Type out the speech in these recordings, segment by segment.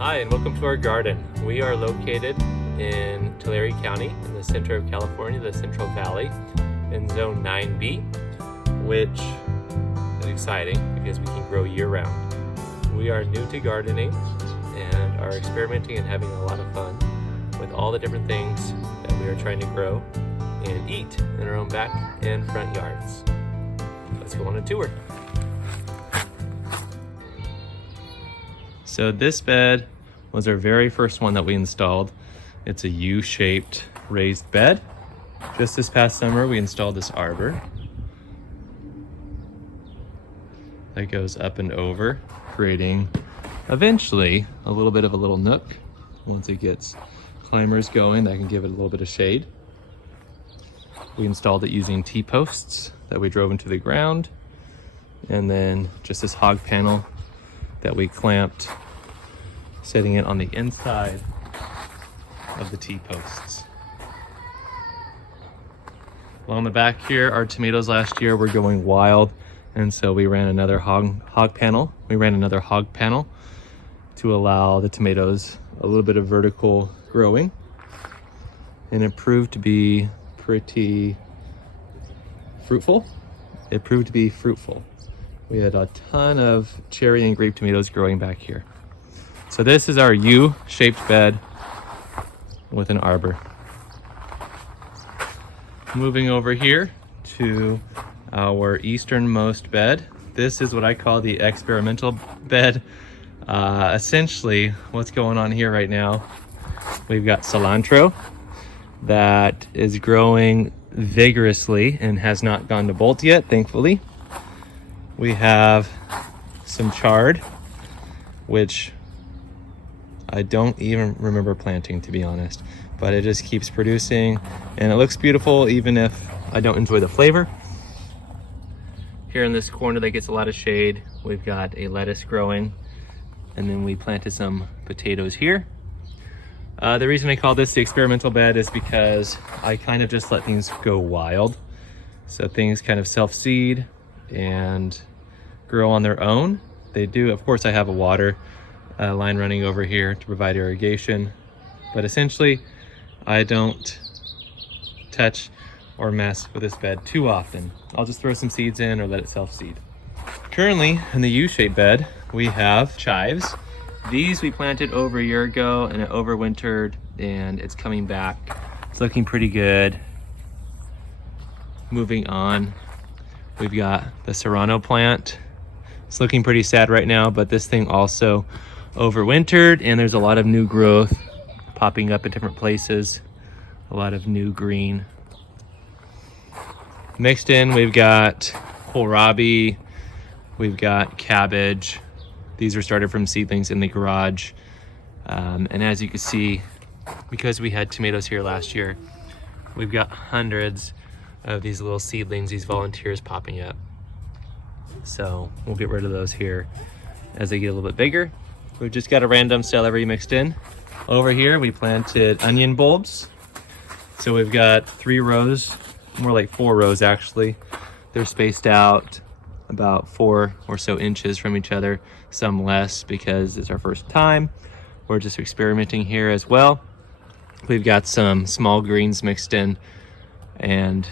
Hi, and welcome to our garden. We are located in Tulare County in the center of California, the Central Valley, in Zone 9B, which is exciting because we can grow year-round. We are new to gardening and are experimenting and having a lot of fun with all the different things that we are trying to grow and eat in our own back and front yards. Let's go on a tour. So this bed was our very first one that we installed. It's a U-shaped raised bed. Just this past summer, we installed this arbor that goes up and over, creating eventually a little bit of a little nook. Once it gets climbers going, that can give it a little bit of shade. We installed it using T-posts that we drove into the ground, and then just this hog panel that we clamped, setting it on the inside of the T-posts. Along the back here, our tomatoes last year were going wild, and so we ran another hog panel. We ran another hog panel to allow the tomatoes a little bit of vertical growing, and it proved to be pretty fruitful. It proved to be fruitful. We had a ton of cherry and grape tomatoes growing back here. So this is our U-shaped bed with an arbor. Moving over here to our easternmost bed. This is what I call the experimental bed. Essentially, what's going on here right now, we've got cilantro that is growing vigorously and has not gone to bolt yet, thankfully. We have some chard, which I don't even remember planting, to be honest, but it just keeps producing and it looks beautiful even if I don't enjoy the flavor. Here in this corner that gets a lot of shade, we've got a lettuce growing, and then we planted some potatoes here. The reason I call this the experimental bed is because I kind of just let things go wild. So things kind of self-seed and grow on their own. They do, of course, I have a water line running over here to provide irrigation, but essentially I don't touch or mess with this bed too often. I'll just throw some seeds in or let it self-seed. Currently in the U-shaped bed, we have chives. These we planted over a year ago and it overwintered and it's coming back. It's looking pretty good. Moving on, we've got the serrano plant. It's looking pretty sad right now, but this thing also overwintered and there's a lot of new growth popping up in different places. A lot of new green. Mixed in, we've got kohlrabi, we've got cabbage. These were started from seedlings in the garage. And as you can see, because we had tomatoes here last year, we've got hundreds of these little seedlings, these volunteers popping up. So we'll get rid of those here as they get a little bit bigger. We've just got a random celery mixed in. Over here, we planted onion bulbs. So we've got 3 rows, more like 4 rows actually. They're spaced out about 4 or so inches from each other, some less because it's our first time. We're just experimenting here as well. We've got some small greens mixed in, and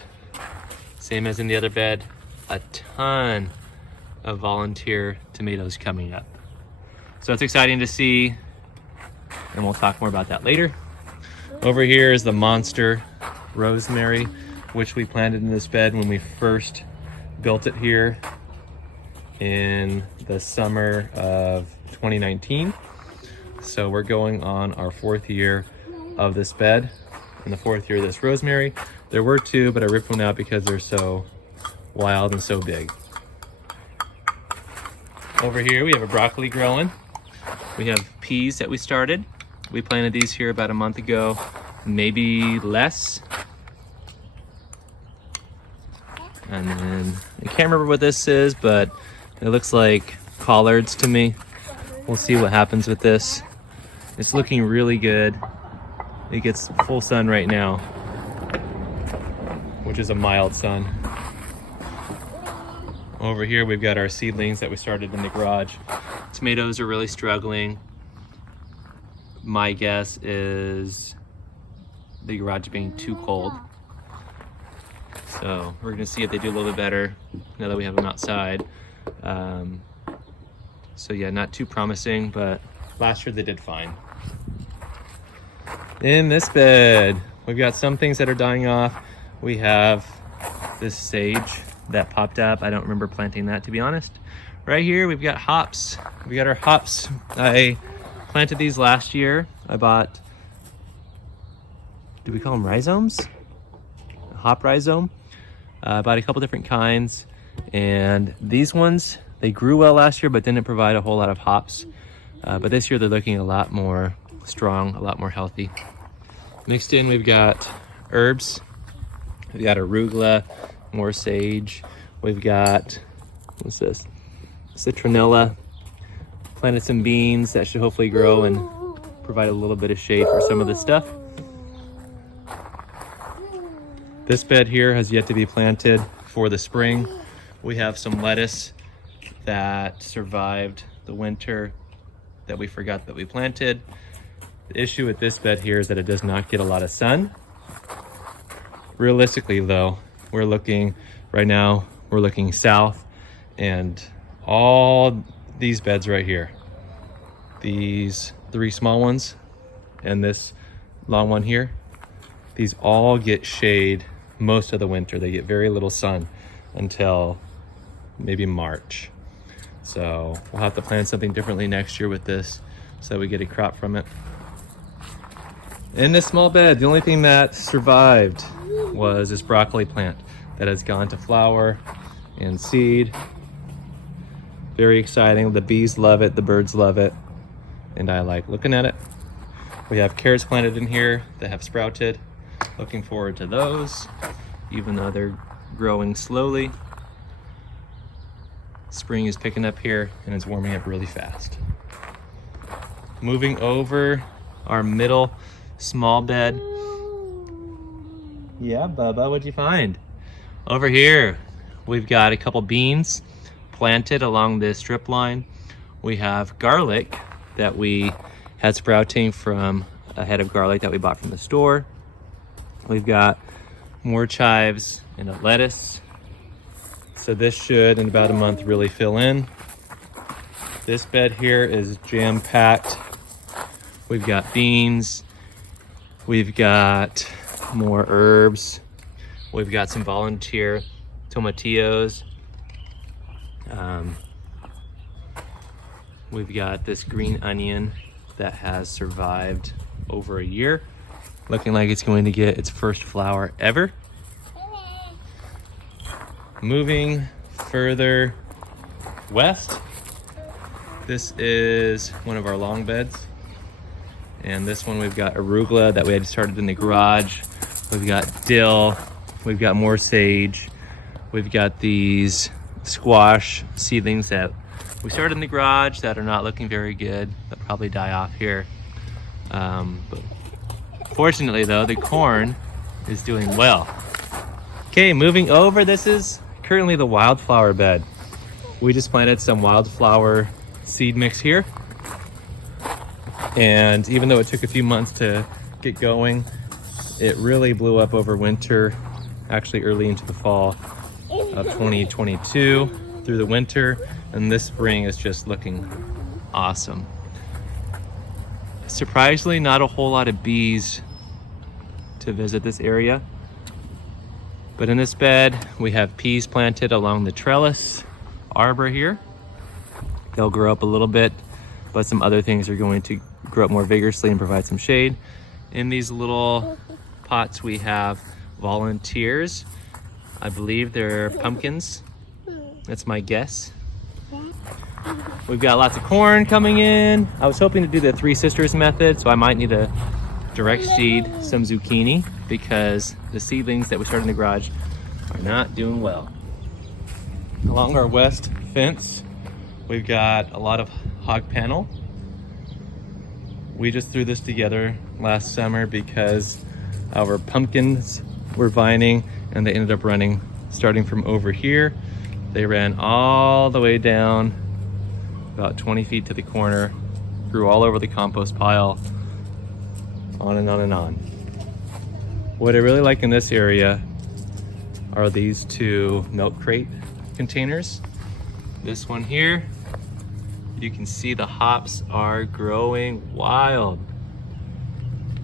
same as in the other bed, a ton of volunteer tomatoes coming up. So it's exciting to see, and we'll talk more about that later. Over here is the monster rosemary, which we planted in this bed when we first built it here in the summer of 2019. So we're going on our 4th year of this bed and the 4th year of this rosemary. There were 2, but I ripped one out because they're so wild and so big. Over here we have a broccoli growing. We have peas that we started. We planted these here about a month ago, maybe less. And then I can't remember what this is, but it looks like collards to me. We'll see what happens with this. It's looking really good. It gets full sun right now, which is a mild sun. Over here we've got our seedlings that we started in the garage. Tomatoes are really struggling. My guess is the garage being too cold. So we're gonna see if they do a little bit better now that we have them outside. So yeah, not too promising, but last year they did fine. In this bed, we've got some things that are dying off. We have this sage that popped up. I don't remember planting that, to be honest. Right here, we've got hops. We got our hops. I planted these last year. I bought, do we call them rhizomes? Hop rhizome. I bought a couple different kinds, and these ones, they grew well last year, but didn't provide a whole lot of hops. But this year they're looking a lot more strong, a lot more healthy. Mixed in, we've got herbs. We've got arugula, more sage. We've got, what's this? Citronella. Planted some beans that should hopefully grow and provide a little bit of shade for some of this stuff. This bed here has yet to be planted for the spring. We have some lettuce that survived the winter that we forgot that we planted. The issue with this bed here is that it does not get a lot of sun. Realistically though, we're looking south, and all these beds right here, these 3 small ones and this long one here, these all get shade most of the winter. They get very little sun until maybe March. So we'll have to plant something differently next year with this so we get a crop from it. In this small bed, the only thing that survived was this broccoli plant that has gone to flower and seed. Very exciting. The bees love it, the birds love it, and I like looking at it. We have carrots planted in here that have sprouted. Looking forward to those, even though they're growing slowly. Spring is picking up here and it's warming up really fast. Moving over our middle small bed. Yeah, Bubba, what'd you find? Over here, we've got a couple beans planted along this strip line. We have garlic that we had sprouting from a head of garlic that we bought from the store. We've got more chives and a lettuce. So this should, in about a month, really fill in. This bed here is jam-packed. We've got beans. We've got more herbs. We've got some volunteer tomatillos. We've got this green onion that has survived over a year, looking like it's going to get its first flower ever. Moving further west, this is one of our long beds. And this one we've got arugula that we had started in the garage. We've got dill, we've got more sage. We've got these squash seedlings that we started in the garage that are not looking very good. They'll probably die off here. But fortunately though, the corn is doing well. Okay, moving over, this is currently the wildflower bed. We just planted some wildflower seed mix here. And even though it took a few months to get going, it really blew up over winter, actually early into the fall of 2022 through the winter. And this spring is just looking awesome. Surprisingly, not a whole lot of bees to visit this area. But in this bed, we have peas planted along the trellis arbor here. They'll grow up a little bit, but some other things are going to grow up more vigorously and provide some shade. In these little pots, we have volunteers. I believe they're pumpkins. That's my guess. We've got lots of corn coming in. I was hoping to do the Three Sisters method, so I might need to direct seed some zucchini because the seedlings that we started in the garage are not doing well. Along our west fence, we've got a lot of hog panel. We just threw this together last summer because our pumpkins were vining and they ended up running starting from over here. They ran all the way down about 20 feet to the corner, grew all over the compost pile, on and on and on. What I really like in this area are these two milk crate containers. This one here, you can see the hops are growing wild.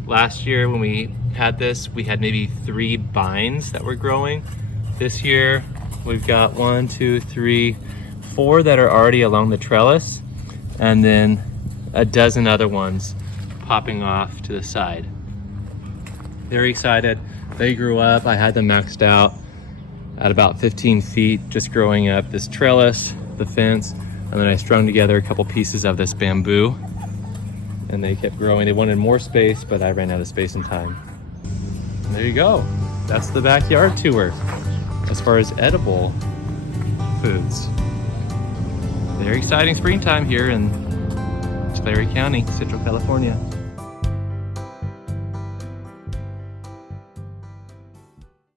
Last year when we had this, we had maybe 3 vines that were growing. This year, we've got 1, 2, 3, 4 that are already along the trellis, and then a dozen other ones popping off to the side. Very excited. They grew up. I had them maxed out at about 15 feet, just growing up this trellis, the fence, and then I strung together a couple pieces of this bamboo, and they kept growing. They wanted more space, but I ran out of space and time. And there you go. That's the backyard tour as far as edible foods. Very exciting springtime here in Tulare County, Central California.